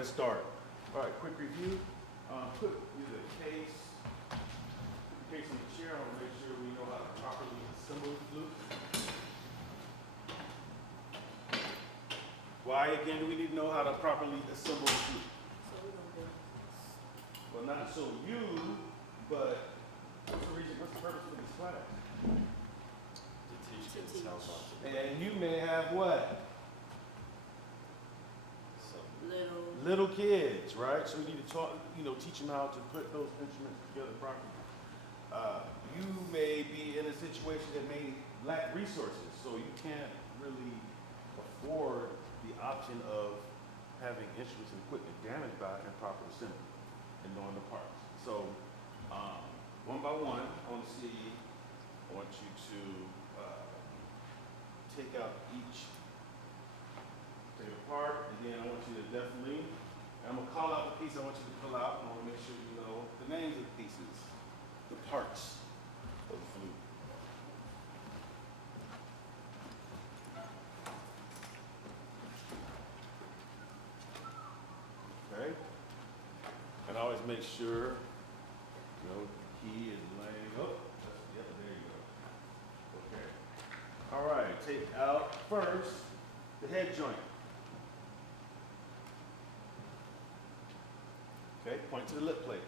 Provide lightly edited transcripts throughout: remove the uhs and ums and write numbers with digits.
to start. All right, quick review. Put either case, put the case in the chair. I want to make sure we know how to properly assemble the flute. Why again do we need to know how to properly assemble the flute? So we're gonna do. Well, not so you, but what's the reason? What's the purpose of this class? To teach kids how not to. And you may have what? Little Kids, right? So we need to talk, teach them how to put those instruments together properly. You may be in a situation that may lack resources, so you can't really afford the option of having instruments and equipment damaged by improper assembly and knowing the parts. So, one by one, I want you to take out each part, and then I want you to definitely, I'm going to call out the piece I want you to pull out, and I want to make sure you know the names of the pieces, the parts of the flute. Okay? And always make sure, the key is laying up. Yep, there you go. Okay. All right, take out first the head joint. Okay, point to the lip plate.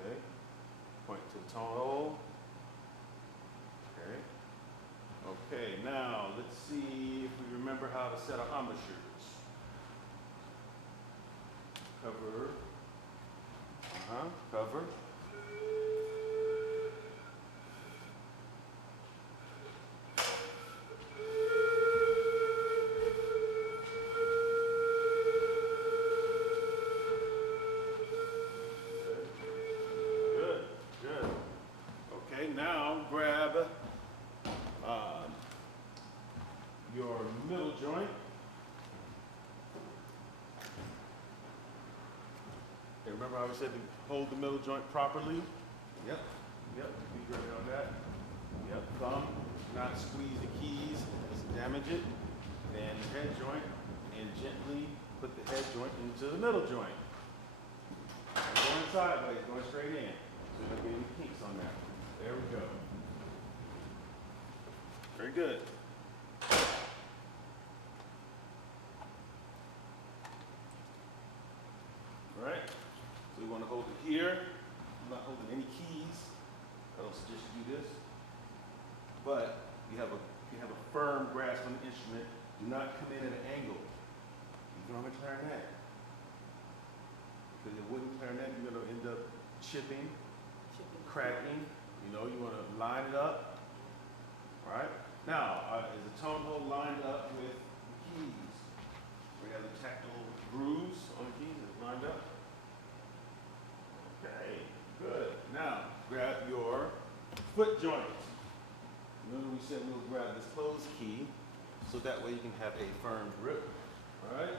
Okay, point to the tone hole. Okay. Okay, now let's see if we remember how to set our embouchures. Cover. Cover. Now grab your middle joint. Okay, remember how we said to hold the middle joint properly? Yep. Be great on that. Yep. Thumb, not squeeze the keys, just damage it. And the head joint, and gently put the head joint into the middle joint. And going sideways, going straight in. So you don't get any kinks on that. There we go. Very good. All right. So we want to hold it here. I'm not holding any keys. I don't suggest you do this. But you have a firm grasp on the instrument. Do not come in at an angle. Even on a clarinet. Because a wooden clarinet, you're going to end up chipping, cracking. You want to line it up. All right. Now, is the tone hole lined up with the keys? We have the tactile grooves on the keys. Is it lined up? Okay. Good. Now, grab your foot joint. Remember we said we'll grab this closed key, so that way you can have a firm grip. All right.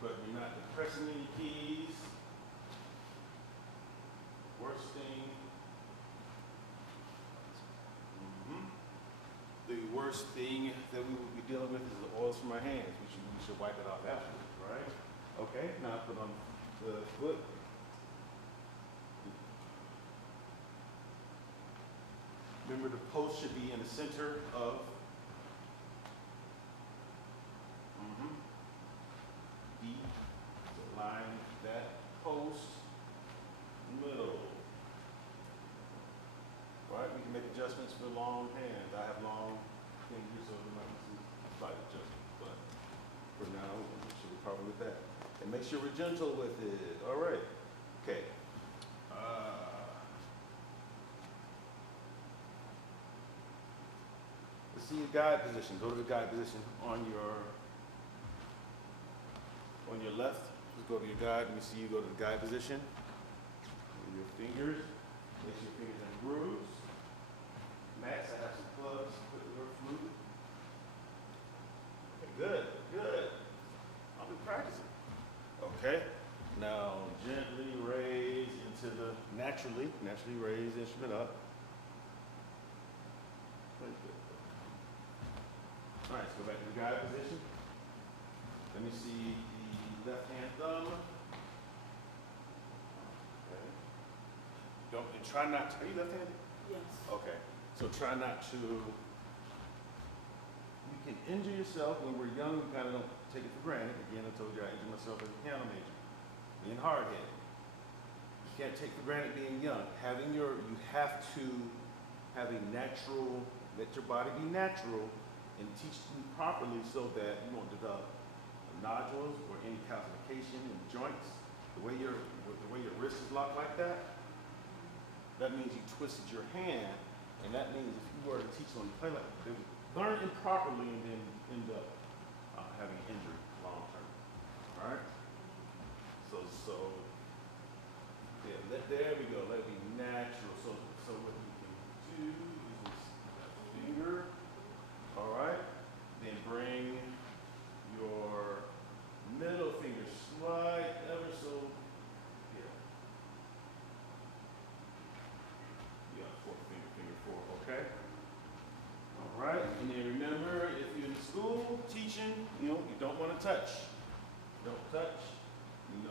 But you're not depressing any keys. Worst thing. The worst thing that we will be dealing with is the oils from our hands. We should wipe it off afterwards, right? Okay, now put on the foot. Remember, the post should be in the center of D. So line that post middle. Right, we can make adjustments for long hands. I have long fingers, so there might be some slight adjustments, but for now, we should be probably with that. And make sure we're gentle with it. All right. Okay. Let's see your guide position. Go to the guide position on your left. Just go to your guide. Let me see you go to the guide position. With your fingers. Place your fingers in grooves. Max, I have some plugs to put in your flute. Okay, good. I'll be practicing. Okay. Now gently raise into the naturally raise the instrument up. All right, let's go back to the guide position. Let me see the left hand thumb. Okay. Don't, and try not to, are you left-handed? Yes. Okay, so try not to, you can injure yourself when we're young, we kind of don't take it for granted. Again, I told you I injured myself as a piano major, being hard-headed. You can't take for granted being young. You have to have a natural, let your body be natural and teach them properly so that you won't develop nodules or any calcification in joints. The way your wrist is locked like that means you twisted your hand, and that means if you were to teach them to play like they would learn improperly and then end up having an injury long term. All right. So yeah, there we go. Let it be natural. So what you can do is this finger. All right. Then bring your middle finger slide ever so. Finger four, okay? All right, and then remember, if you're in school teaching, you don't want to touch. Don't touch. You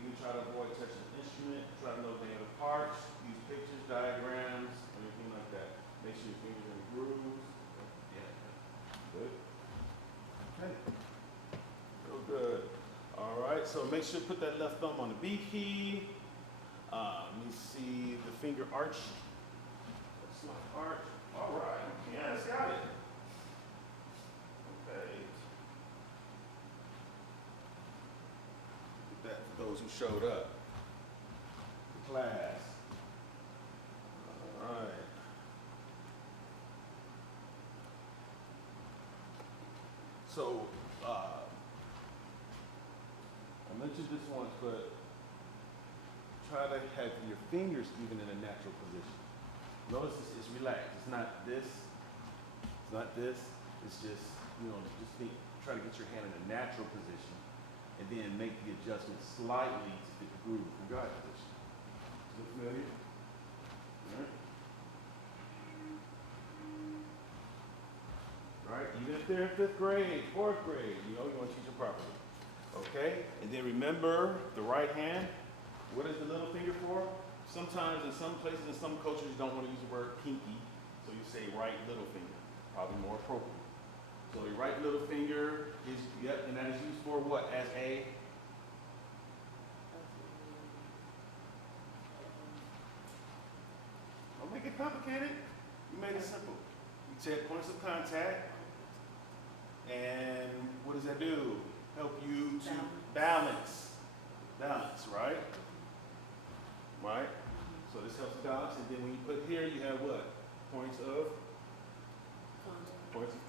can try to avoid touching the instrument, try to know the name of the parts, use pictures, diagrams, anything like that. Make sure your fingers are in grooves. Yeah, good. Okay, real good. All right, so make sure to put that left thumb on the B key. Let me see the finger arch. That's my arch. All right. Yes, got it. Okay. Get that for those who showed up. The class. All right. So, I mentioned this once, but try to have your fingers even in a natural position. Notice it's relaxed. It's not this. It's not this. It's just, try to get your hand in a natural position and then make the adjustment slightly to fit the groove from guide position. Is it familiar? All right. All right. Even if they're in 5th grade, 4th grade, you want to teach them properly. Okay? And then remember the right hand. What is the little finger for? Sometimes in some places, in some cultures, you don't want to use the word pinky, so you say right little finger, probably more appropriate. So your right little finger is, and that is used for what? As a? Don't make it complicated. You made it simple. You said points of contact, and what does that do? Help you to balance. Balance, right? Right? So this helps balance, and then when you put here, you have what? Points of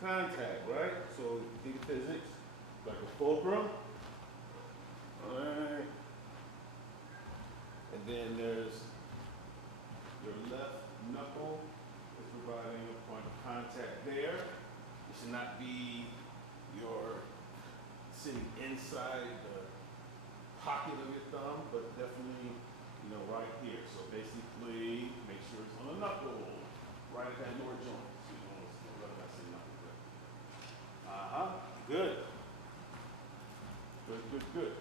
contact, right? So think of physics, like a fulcrum. All right. And then there's your left knuckle is providing a point of contact there. It should not be your sitting inside the pocket of your thumb, but definitely right here. So basically, make sure it's on the knuckle, right at that lower joint. So you don't want to I say knuckle. Good. Good.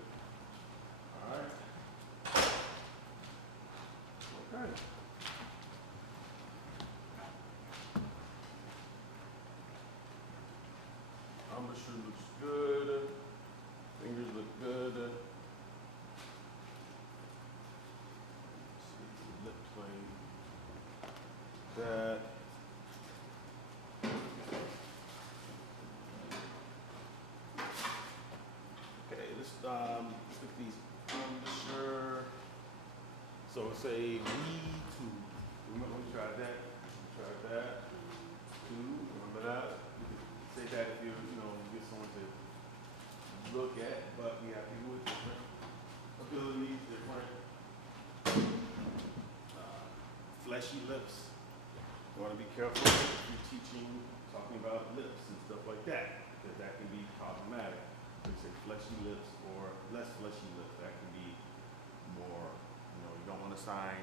All right. Okay. Embouchure looks good. Fingers look good. Lip plane. That. Okay, let's stick these embouchure. So say we two. Remember we tried that? Two. Remember that? You could say that if you get someone to look at, but we have people with different abilities, different fleshy lips. You want to be careful if you're talking about lips and stuff like that, because that can be problematic. So you say fleshy lips or less fleshy lips, that can be more, you don't want to assign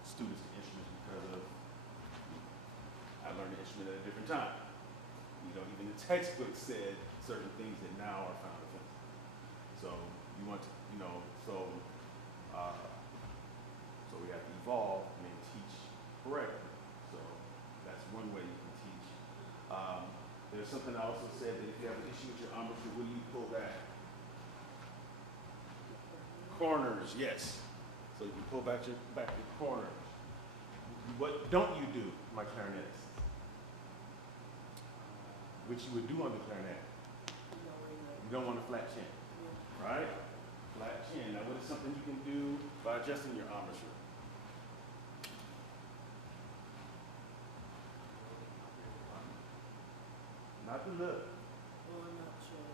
students to instruments because of, I learned the instrument at a different time. You know, even the textbook said certain things that now are found offensive. So you want to, you know, so we have to evolve and then teach correctly. So that's one way you can teach. There's something I also said that if you have an issue with your embouchure, will you pull back? Corners, yes. So you can pull back your corners. What don't you do, my clarinetists? Which you would do on the clarinet. You don't want a flat chin, right? Flat chin. Now, what is something you can do by adjusting your embouchure? Not the lip. Oh, I'm not sure.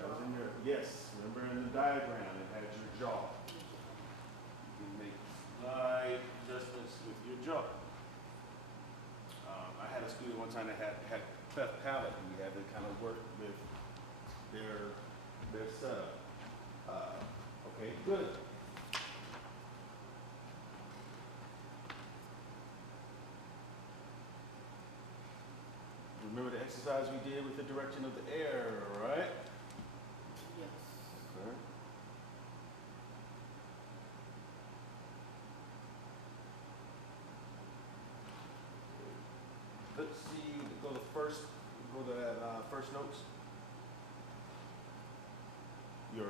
That was in your, yes, remember in the diagram, it had your jaw. You can make slight adjustments with your jaw. I had a student one time that had cleft palate, and we had to kind of work with their setup. Okay, good. Remember the exercise we did with the direction of the air, right? Yes. Okay. Let's see, go to that first notes. Your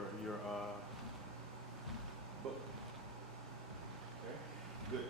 book. Okay. Good.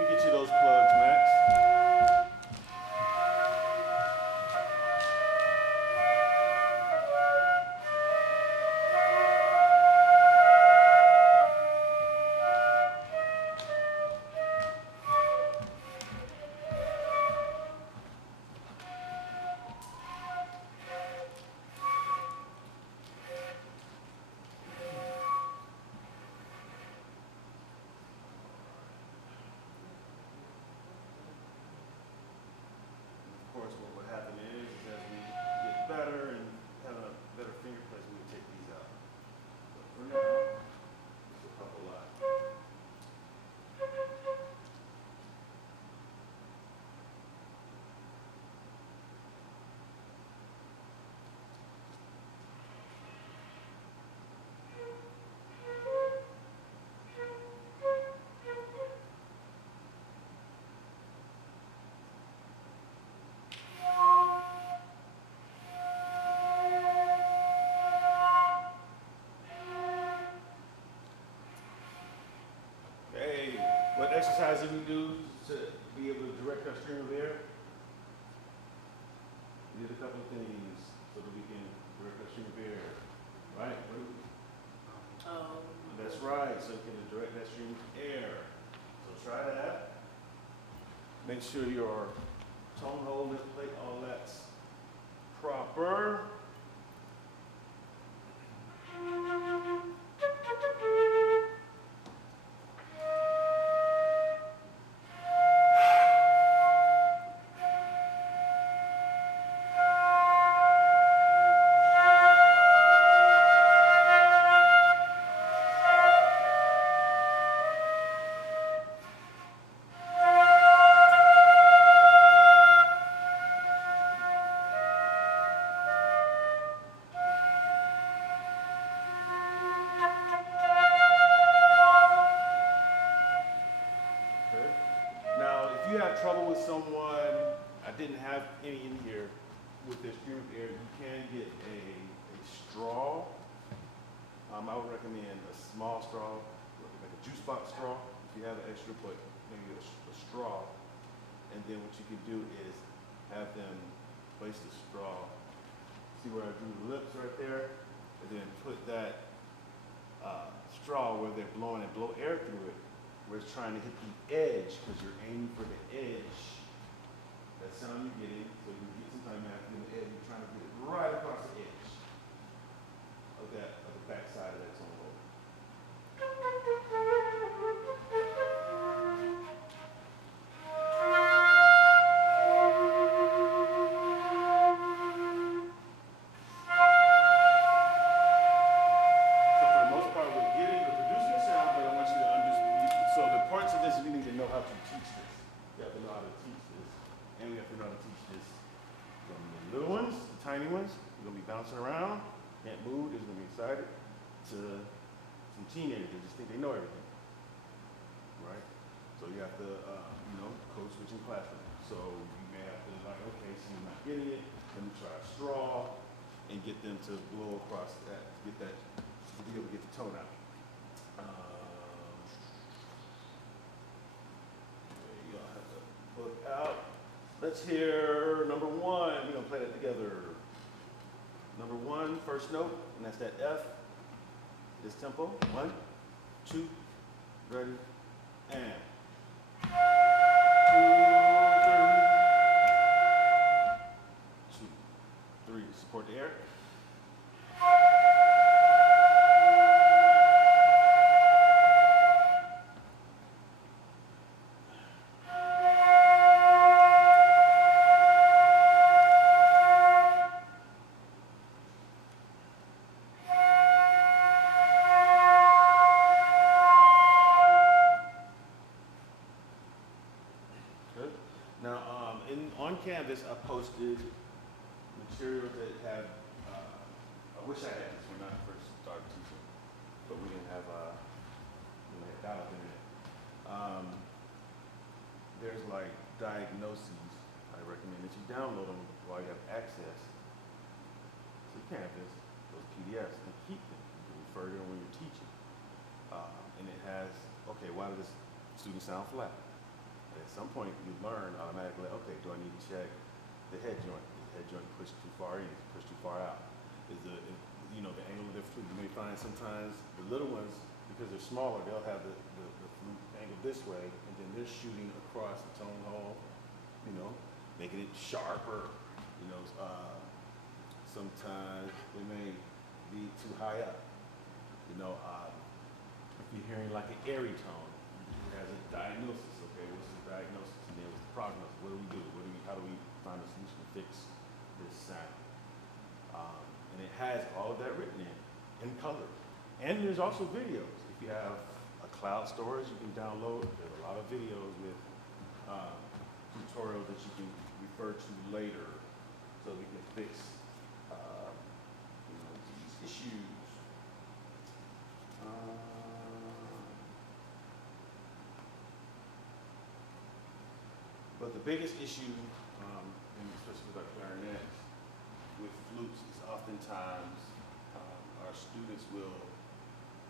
Let me get you those plugs, Max. Of course, what will happen is as we get better and have a better finger place, we will take these out. But for now, just a couple left. Hey, what exercise did we do to be able to direct our stream of air? We did a couple of things so that we can direct our stream of air, right? That's right, so you can direct that stream of air. So try that. Make sure your tone hole, lip plate, all that's proper. Okay. Now, if you have trouble with someone, I didn't have any in here with this stream of air, you can get a straw. I would recommend a small straw, like a juice box straw. If you have an extra, put maybe a straw. And then what you can do is have them place the straw. See where I drew the lips right there? And then put that straw where they're blowing and blow air through it, where it's trying to hit the edge, because you're aiming for the edge that sound you're getting, so you get sometimes you have to do the edge, you're trying to get it right across the edge of the back side of that tone hole. So for the most part, we're getting the producing sound, but I want you to understand. So the parts of this, we need to know how to teach this. We have to know how to teach this, and we have to know how to teach this from the little ones, the tiny ones. They're gonna be bouncing around, can't move, they're gonna be excited. To some teenagers that just think they know everything, right? So you have to, code switching classroom. So you may have to like, okay, so you're not getting it. Let me try a straw and get them to blow across that, to be able to get the tone out. There you go. I have to look out. Let's hear number one. We're gonna play that together. Number one, first note, and that's that F. This tempo. 1, 2, ready, and 2, 3, 2, 3. Support the air. On Canvas, I posted materials that have, I wish I had this when I first started teaching, but we didn't have dial-up internet. There's like diagnoses. I recommend that you download them while you have access to Canvas, those PDFs, and keep them. You can refer to them when you're teaching. And it has, okay, why does this student sound flat? At some point, you learn automatically, okay, do I need to check the head joint? Is the head joint pushed too far in? Is it pushed too far out? Is the angle of their flute? You may find sometimes the little ones, because they're smaller, they'll have the flute angled this way, and then they're shooting across the tone hole, making it sharper. Sometimes they may be too high up. If you're hearing like an airy tone, it has a diagnosis. Okay, what's the diagnosis? And then what's the prognosis? What do we do? How do we find a solution to fix this sound? And it has all of that written in color. And there's also videos. If you have a cloud storage, you can download. There's a lot of videos with tutorials that you can refer to later, so we can fix these issues. But the biggest issue, and especially with our clarinets, with flutes, is oftentimes our students will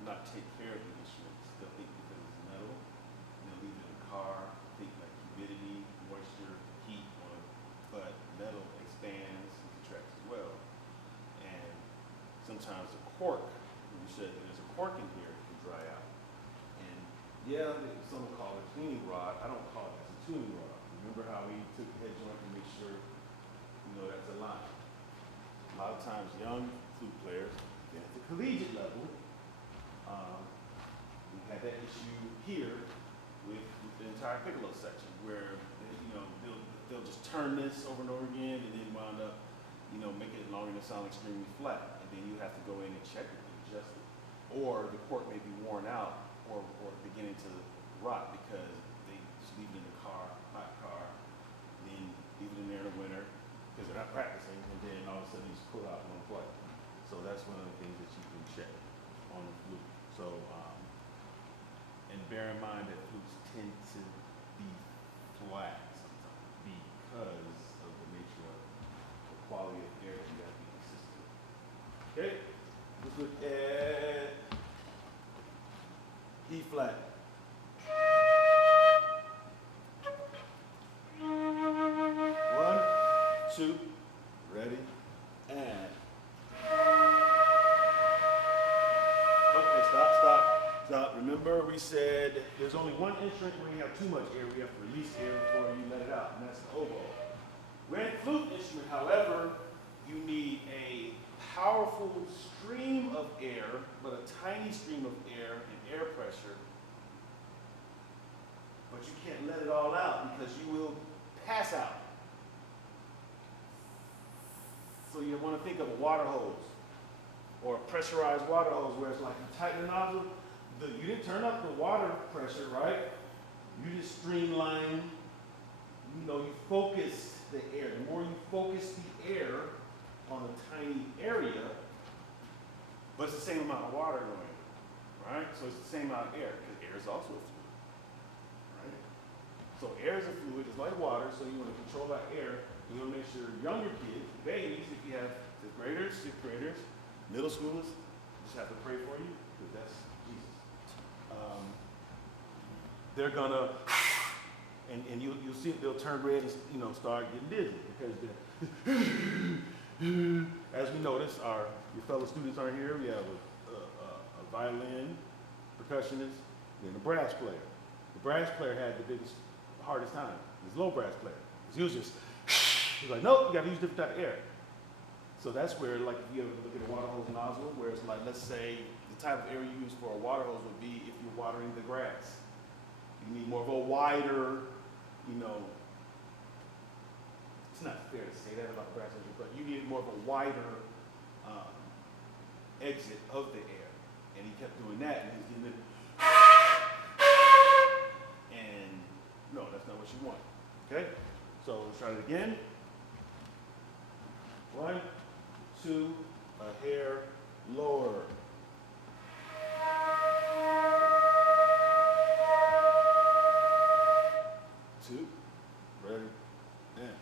not take care of the instruments. They'll think because it's metal, and they'll leave it in the car, think like humidity, moisture, heat on it. But metal expands and contracts as well. And sometimes the cork, when you said there's a cork in here, it can dry out. And yeah, some call it a cleaning rod. I don't call it as a tuning rod. Remember how we took the head joint to make sure, that's a line. A lot of times young flute players, at the collegiate level, we had that issue here with the entire piccolo section where, they'll just turn this over and over again and then wound up, making it longer and sound extremely flat. And then you have to go in and check it and adjust it. Or the cork may be worn out or beginning to rot because they just leave it in the car, hot car, then leave it in there in the winter because they're not practicing, and then all of a sudden you just pull out and play. So that's one of the things that you can check on the flute. So, and bear in mind that flutes tend to be flat sometimes because of the nature of the quality of air. You have to be consistent. Okay, let's look at E flat. 1, 2, ready, and. Okay, stop. Remember we said there's only one instrument where you have too much air. We have to release air before you let it out, and that's the oboe. Grand flute instrument, however, you need a powerful stream of air, but a tiny stream of air and air pressure. But you can't let it all out because you will pass out. So you want to think of a water hose or a pressurized water hose where it's like you tighten the nozzle. You didn't turn up the water pressure, right? You just streamline, you focus the air. The more you focus the air on a tiny area, but it's the same amount of water going, right? So it's the same amount of air, because air is also a fluid, right? So air is a fluid, it's like water, so you want to control that air. You want to make sure younger kids, babies, if you have fifth graders, middle schoolers, just have to pray for you, because that's Jesus. They're gonna, and you'll see they'll turn red and start getting dizzy because as we notice, your fellow students aren't here. We have a violin percussionist and a brass player. The brass player had the hardest time. He's a low brass player. He was just, he's like, nope, you got to use different type of air. So that's where, like, if you ever look at a water hose nozzle, where it's like, let's say the type of air you use for a water hose would be if you're watering the grass. You need more of a wider, it's not fair to say that about grass hoses, but you need more of a wider exit of the air. And he kept doing that, and he's getting it. And no, that's not what you want. Okay? So let's try it again. 1, 2, a hair lower. 2, ready, and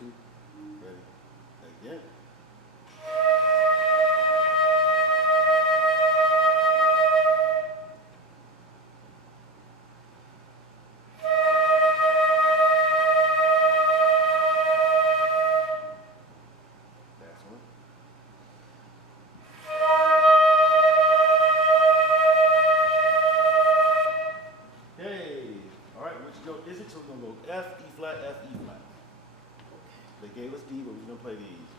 2, ready, again.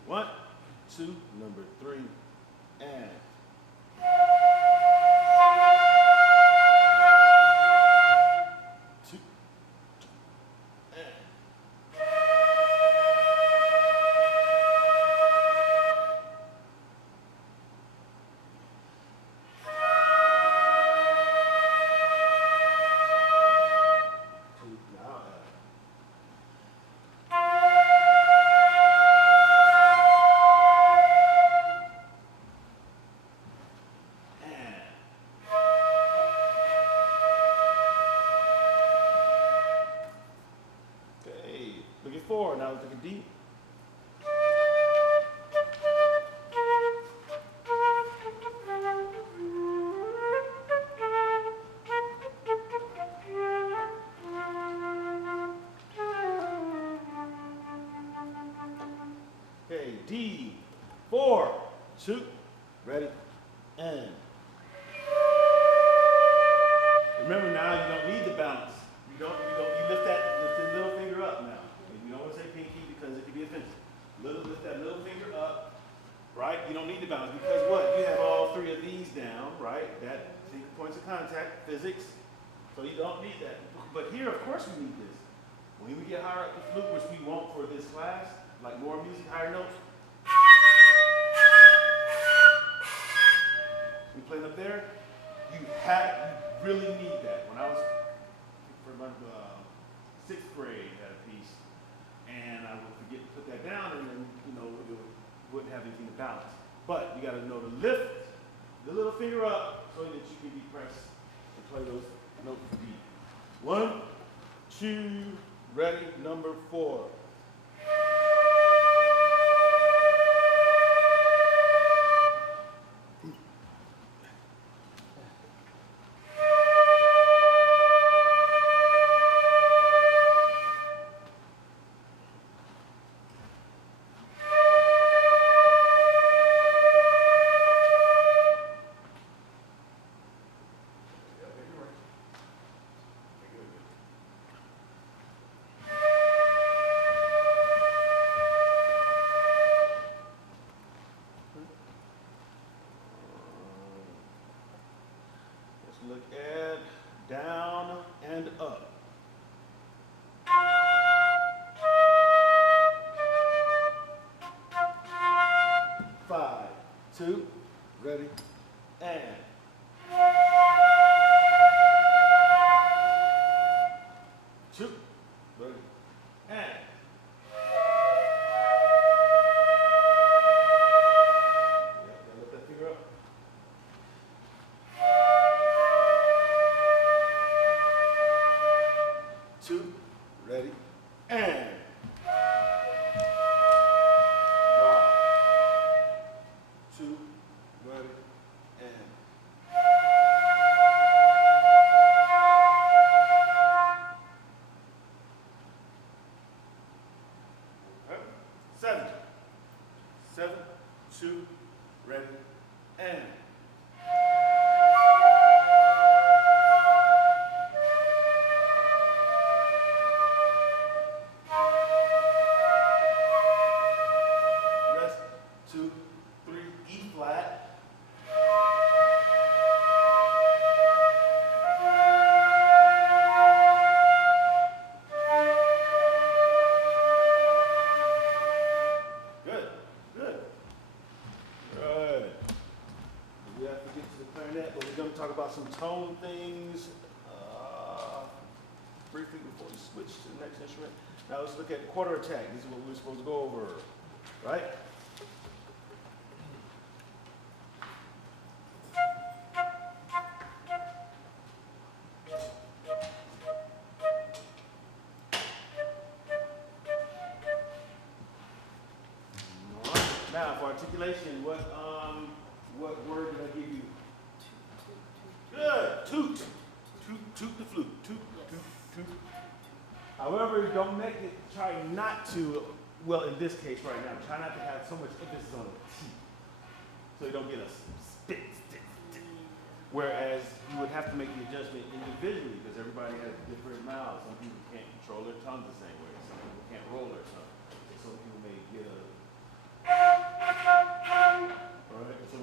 1, 2, number 3, and 2, and look at 4. Now let's take a deep. Okay, D, 4, 2, ready, and. Remember now, you don't need the balance. You lift the little finger up now. You don't want to say pinky because it can be offensive. Lift that little finger up, right? You don't need the balance because what? You have all 3 of these down, right? That finger points of contact, physics. So you don't need that. But here, of course, we need this. When we get higher up the flute, which we want for this class, like more music, higher notes. We playing up there. You really need that. When I was for my 6th grade, had a piece, and I would forget to put that down, and then it wouldn't have anything to balance. But you got to know to lift the little finger up so that you can be pressed and play those notes deep. 1, 2, ready, number 4. look at down and up. 5, 2, ready, and 2, ready, and gotta lift that finger up. 2, ready, and drop. 2, ready, and 7, 7, 2, ready, and 2, 3, E flat. Good, good, good. We have to get to the clarinet, but we're going to talk about some tone things briefly before we switch to the next instrument. Now let's look at quarter attack. This is what we're supposed to go over, right? Now, for articulation, what word did I give you? Good. Toot. Toot the flute. Toot. However, don't make it. Try not to. Well, in this case right now, try not to have so much emphasis on the T, so you don't get a spit. Whereas you would have to make the adjustment individually because everybody has different mouths. Some people can't control their tongue the same way. Some people can't roll their tongue. Some people may get a. All right, so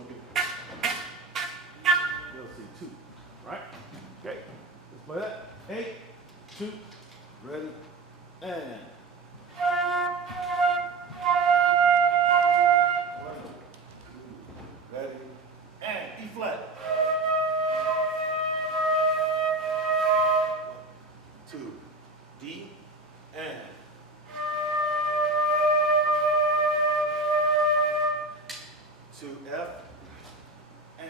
you'll see 2, right? Okay, let's play that. 8, 2, ready, and 1, 2, ready, and E flat. 2, D, and 2, F, and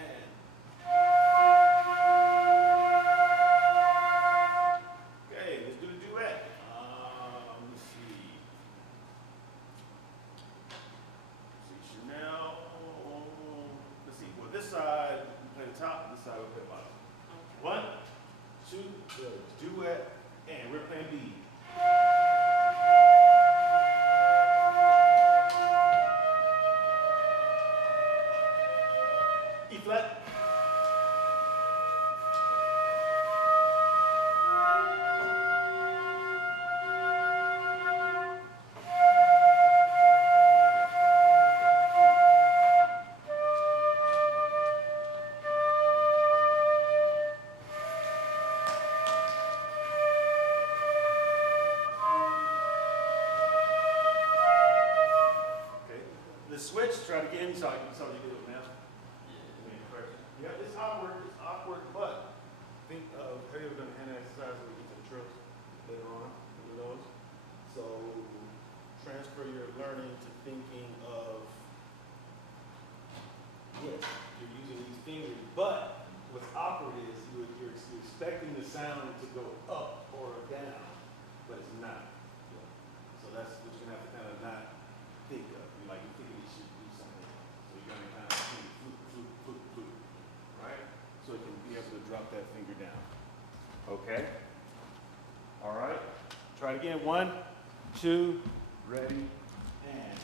okay, let's do the duet. Let's see. Chanel. Let's see. Well, this side we play the top. This side we play the bottom. 1, 2, duet, and we're playing B. E flat. Okay. Let's switch. Try it again. So you do it now. Yeah, it's awkward, but think of, have you ever done a hand exercise where we get to the trills later on, remember those? So transfer your learning to thinking of, yes, you're using these fingers, but what's awkward is you're expecting the sound to go up or down, but it's not. So that's what you're gonna have to kind of not think of. You're thinking you should do something. So you're gonna kind of think flute. Right? So it can be able to drop that finger down. Okay? All right. Try it again. 1, 2, ready, and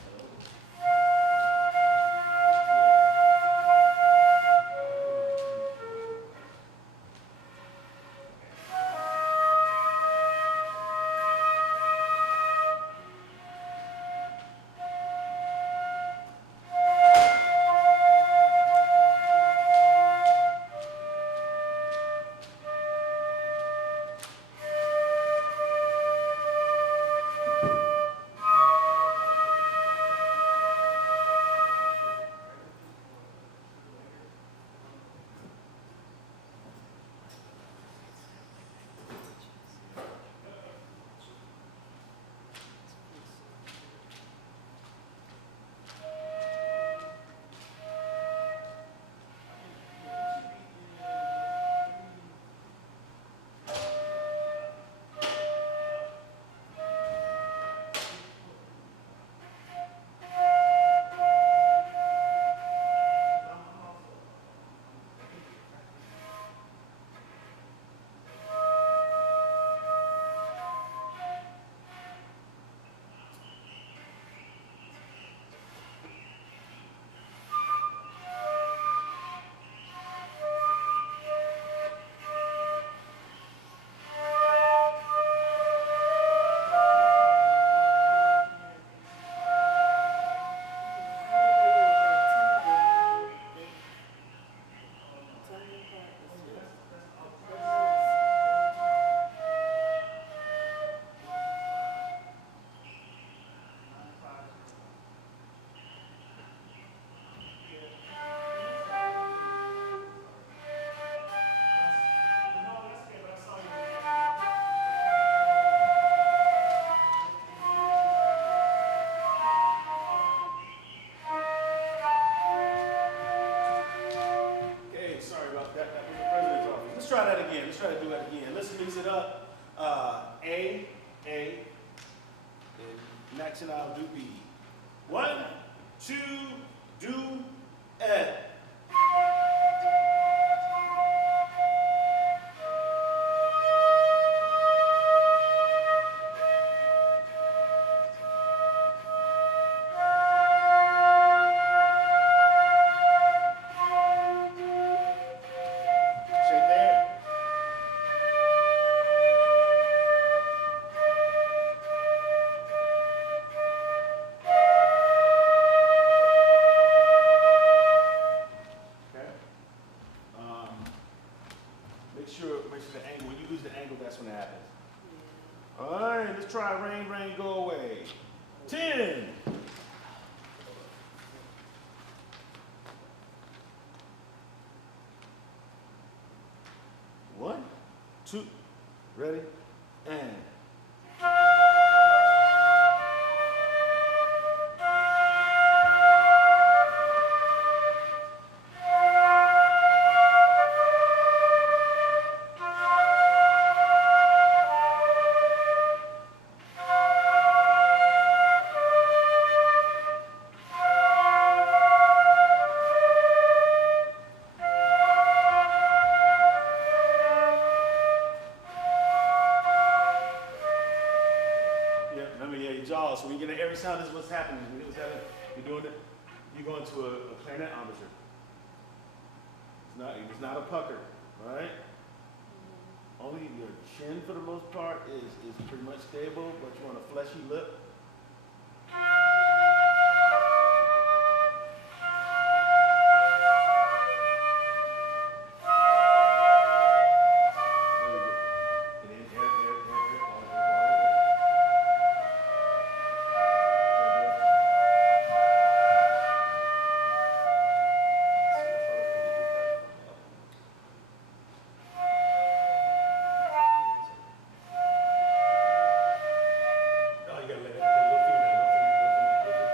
try that again. Let's try to do that again. Let's mix it up. A, and next and I'll do B. 1, 2, do, and. Straight there. Okay. Make sure the angle. When you lose the angle, that's when it happens. Yeah. All right, let's try rain, rain, go away. 10. One, two, ready, and. Yeah, remember, yeah, your jaw. So when you get every sound, this is what's happening. What's happening? You're doing it. You're going to a clarinet embouchure. It's not a pucker, all right? Only your chin, for the most part, is pretty much stable, but you want a fleshy lip. Very good. And then air, all the way. Oh, you gotta let it, get a little finger, little finger.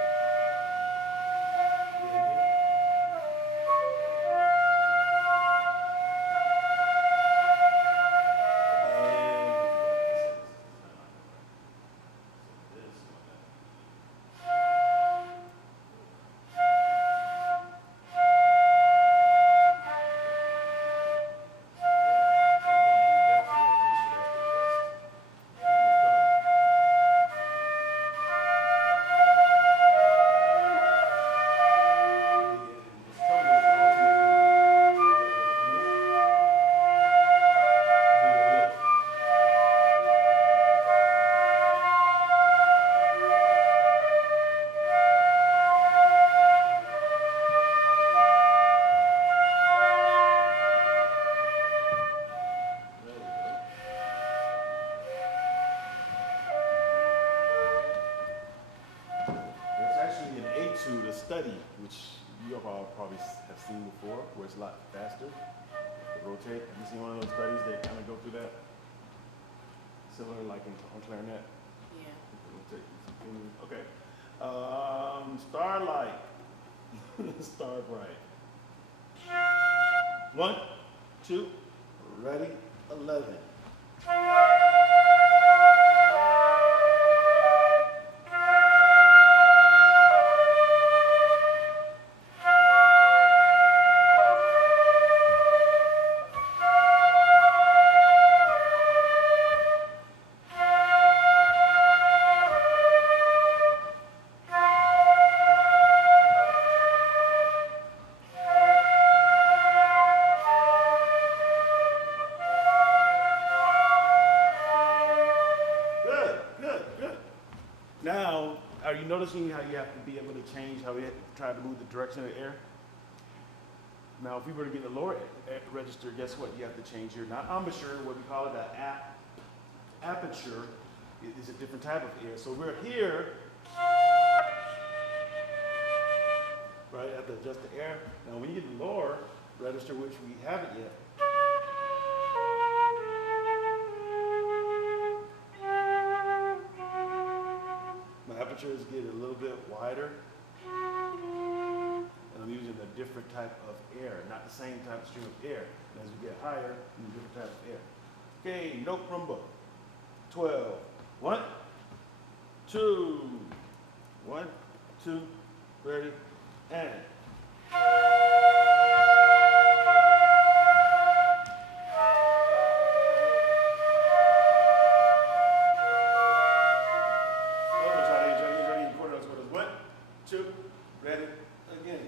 There's actually an etude, a study, which you all probably have seen before, where it's a lot faster. To rotate. Have you seen one of those studies that kind of go through that? Similar like on clarinet. Yeah. Rotate some fingers. Okay. Starlight. Star bright. 1, 2, ready, 11. Good, good, good. Now, are you noticing how you have to be able to change how we try to move the direction of the air? Now, if we were to get the lower register, guess what? You have to change your, not embouchure, what we call it, the aperture is a different type of air. So we're here, right, have to adjust the air. Now, when you get the lower register, which we haven't yet, my apertures get a little bit wider, and I'm using the different type of air, not the same type of stream of air. And as we get higher, you need different type of air. Okay, note number 12. 1, 2, 1, 2, ready, and. One, two, ready, again.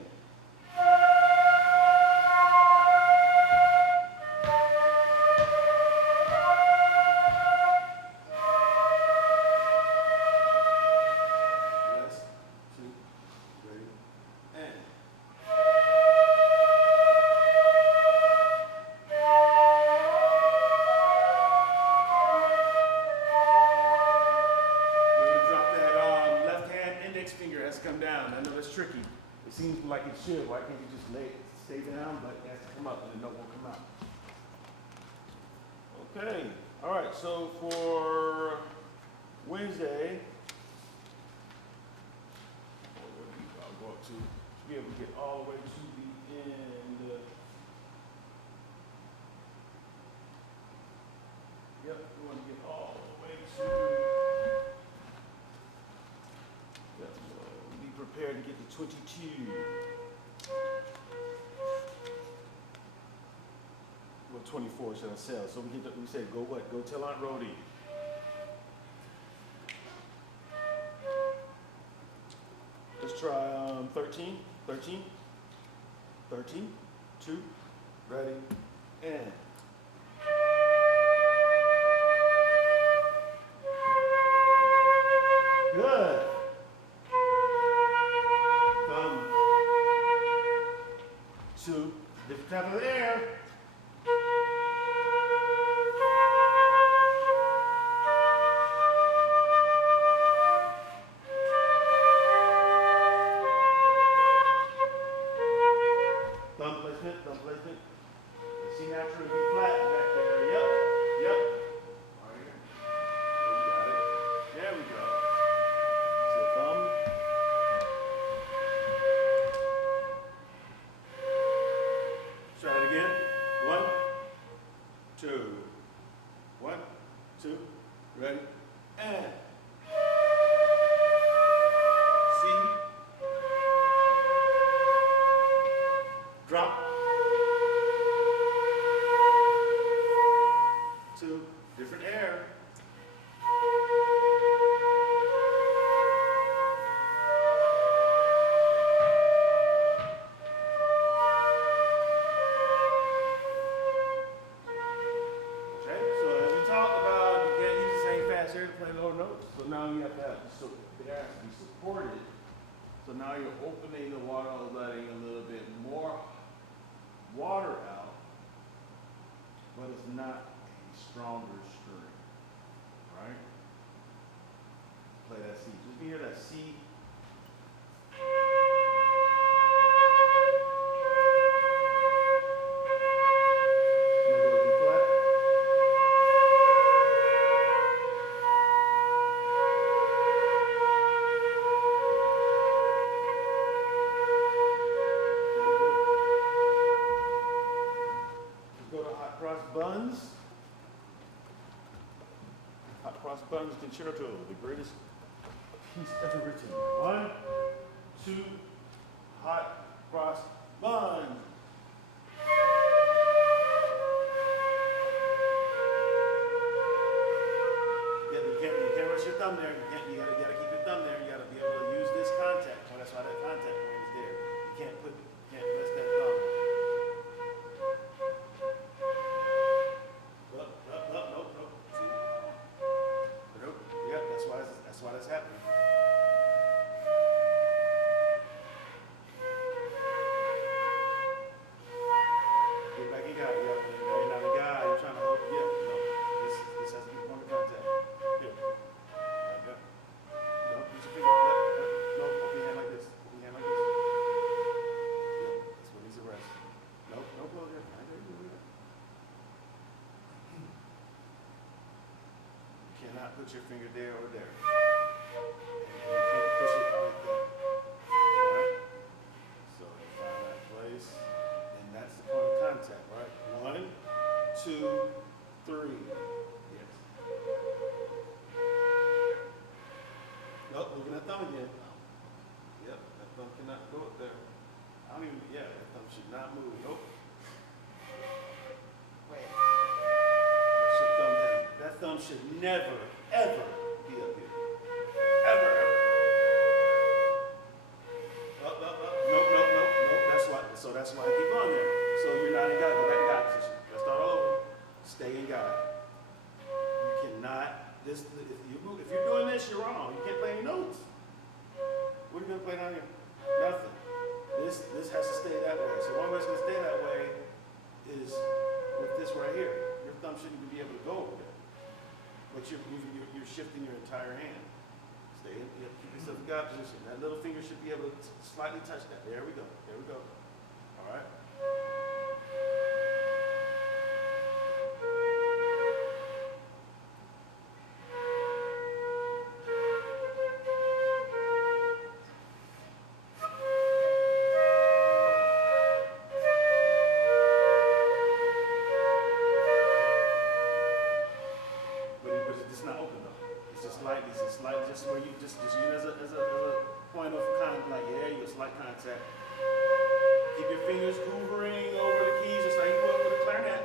Last, two, ready, and. Finger has to come down. I know that's tricky. It seems like it should. Why can't you just stay down? But it has to come up, and the note won't come out. Okay. All right. So for Wednesday, I'll go up to be able to get all the way to the end. Yep. We want to get all the way to. Prepared to get to 22. Well, 24 should I sell? So we say go what? Go tell Aunt Rhodey. Let's try 13, 13, 13, 2, ready, and. Good. Two, different type of air. Thumb placement, thumb placement. C naturally be flat back there. Yep, yep. All right. Oh, you got it. There we go. So thumb. Try it again. 1, 2. 1, 2. Ready? And. C. Drop. 2. Different air. To play low notes, so now you have to have it has to be supported. So now you're opening the water, letting a little bit more water out, but it's not a stronger string, right? Play that C. Just hear that C. Buns. Hot Cross Buns Concerto, the greatest piece ever written. 1, 2, Hot Cross Buns. Yeah, you can't rush your thumb there. You gotta keep your thumb there. You gotta be able to use this contact. Well, that's why that contact point is there. You can't rest that thumb. That's why that's happening. Get back in guy. Yeah, you're not a guy. You're trying to hold. Yeah, no. This has to be point of contact. Here. Like that. No, use your finger. No, open your hand like this. Open your hand like this. Yep, that's what needs to rest. No, don't close your hand. You cannot put your finger there or there. And you can't push it like that. Alright? So you find that place. 3. Yes. Nope, moving that thumb again. Yep, that thumb cannot go up there. I don't even, yeah, that thumb should not move. Nope. Wait. That thumb should never, ever be up here. Ever, ever. Up. Nope. That's why I keep on there. So you're not in God. Go back in God position. Let's start all over. Stay in God. You cannot. If you're doing this, you're wrong. You can't play any notes. What are you gonna play down here? Nothing. This has to stay that way. So one way it's gonna stay that way is with this right here. Your thumb shouldn't even be able to go over there. But you're shifting your entire hand. Stay in, keep yourself in God position. That little finger should be able to slightly touch that. There we go. All right. But it's not open though. It's just where you just use it as a point of like you a slight contact. Keep your fingers hovering over the keys just like you would with a clarinet.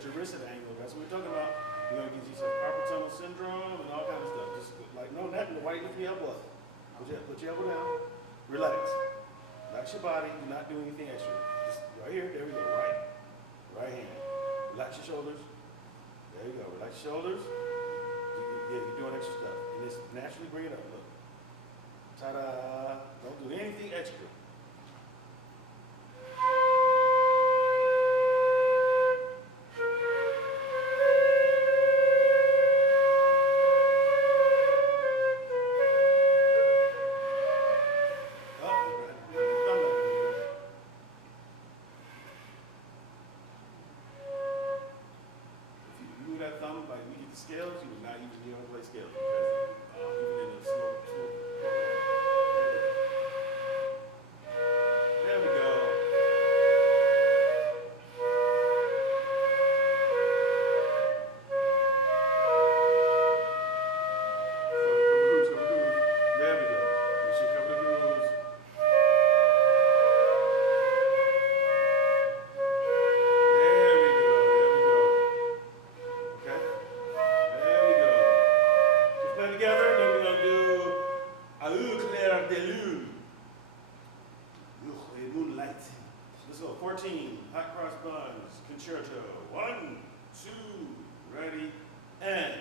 Your wrist at an angle. That's what we're talking about. You're gonna get you some carpal tunnel syndrome and all kinds of stuff. Just like no, nothing. Why you lift your elbow up? Put your elbow down. Relax. Relax your body. You're not doing anything extra. Just right here. There we go. Right hand. Relax your shoulders. There you go. Relax your shoulders. Yeah, you're doing extra stuff. And just naturally bring it up. Look. Ta-da. Don't do anything extra. Scales, you would not even be able to play scales because even in a slow there we go. Cover the grooves. There we go. You should cover the grooves. There we go. Okay. Together, then we're going to do a clair de lune. Moonlight. Let's go. 14. Hot cross buns. Concerto. 1, 2, ready, and.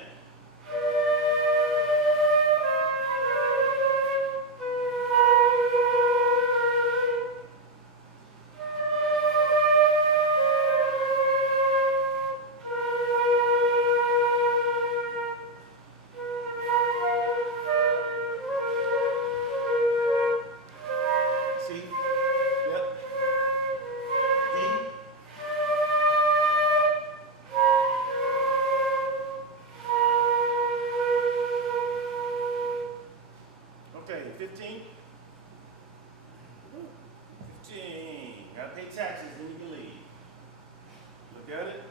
Okay, 15. 15. Gotta pay taxes, then you can leave. Look at it.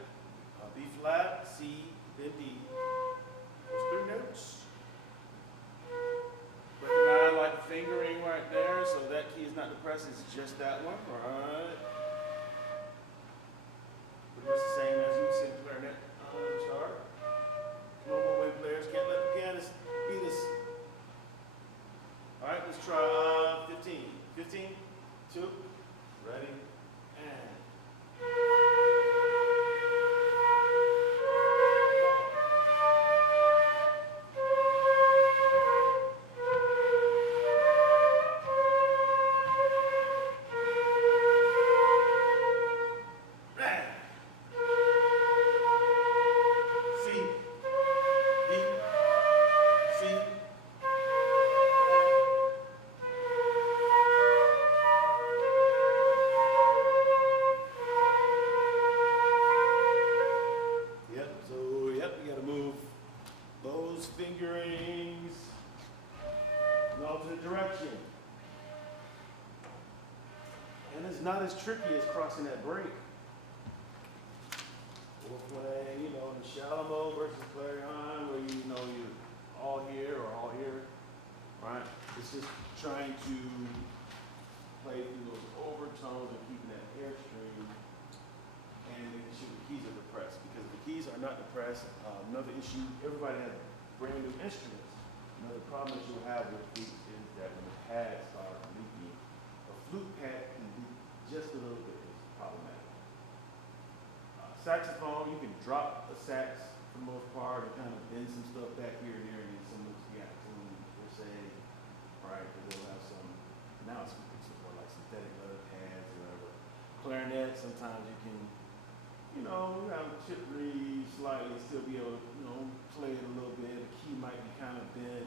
B flat, C, then D. Those 3 notes. Recognize like fingering right there, so that key is not depressed, it's just that one. Right. Pretty much the same as you would see in clarinet chart. Normal way players can't let the pianist be this. All right, let's try 15. 15, 2. opposite direction. And it's not as tricky as crossing that break. Or playing, you know, the shallow mode versus clarion, where you know you're all here or all here, right? It's just trying to play through those overtones and keeping that airstream and making sure the keys are depressed. Because if the keys are not depressed, another issue, everybody has brand new instruments. Another problem that you'll have with flutes is that when the pads start leaking, a flute pad can leak just a little bit. It's problematic. Saxophone, you can drop a sax for the most part and kind of bend some stuff back here and there, and then some notes be out of tune per se, right? Because they'll have some, now it's more like synthetic leather pads or whatever. Clarinet, sometimes you can, you know, have a chip reed slightly, still be able to, you know, play it a little bit. The key might be kind of bent,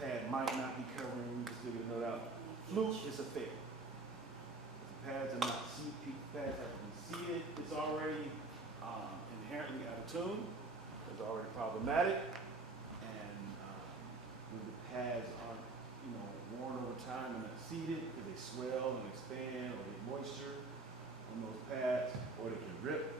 pad might not be covering, you can still get a note out. Flute is a fail. The pads are not seated, pads have to be seated. It's already inherently out of tune. It's already problematic. And when the pads aren't, you know, worn over time and not seated, because they swell and expand or get moisture on those pads, or they can rip.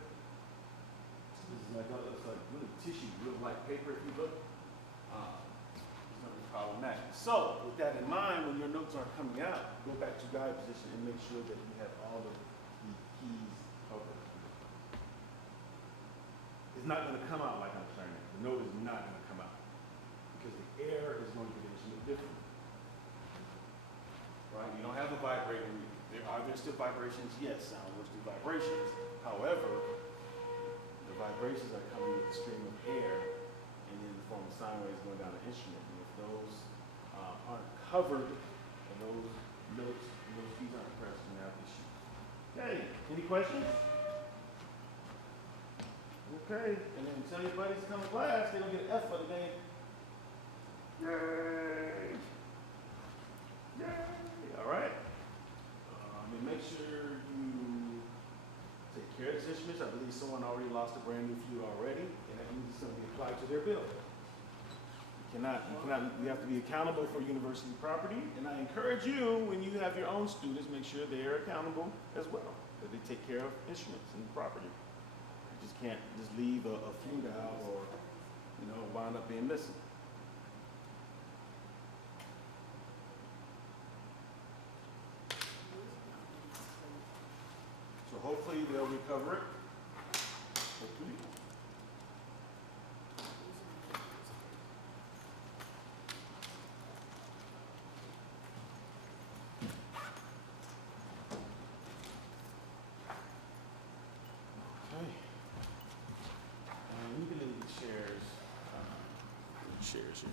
This is like, it's like really tissue, real light paper if you look. It's going to be problematic. So, with that in mind, when your notes aren't coming out, go back to guide position and make sure that you have all the keys covered. It's not going to come out like I'm saying it. The note is not going to come out because the air is going to get instrument different. Right? You don't have the vibrating. Are there still vibrations? Yes, sound works through vibrations. However, the vibrations are coming with the stream of air and in the form of sine waves going down the instrument. And if those aren't covered and those notes and those keys aren't pressed, you have an issue. Okay, any questions? Okay, and then tell your buddies to come to class, they don't get an F for the game. Yay! Yay! All right. And make sure you take care of these instruments. I believe someone already lost a brand new flute already, and that means it's going to be applied to their bill. You have to be accountable for university property, and I encourage you, when you have your own students, make sure they're accountable as well, that they take care of instruments and property. You just can't just leave a flute out or, you know, wind up being missing. So hopefully they'll recover it. Hopefully. Okay. And you can leave the chairs here.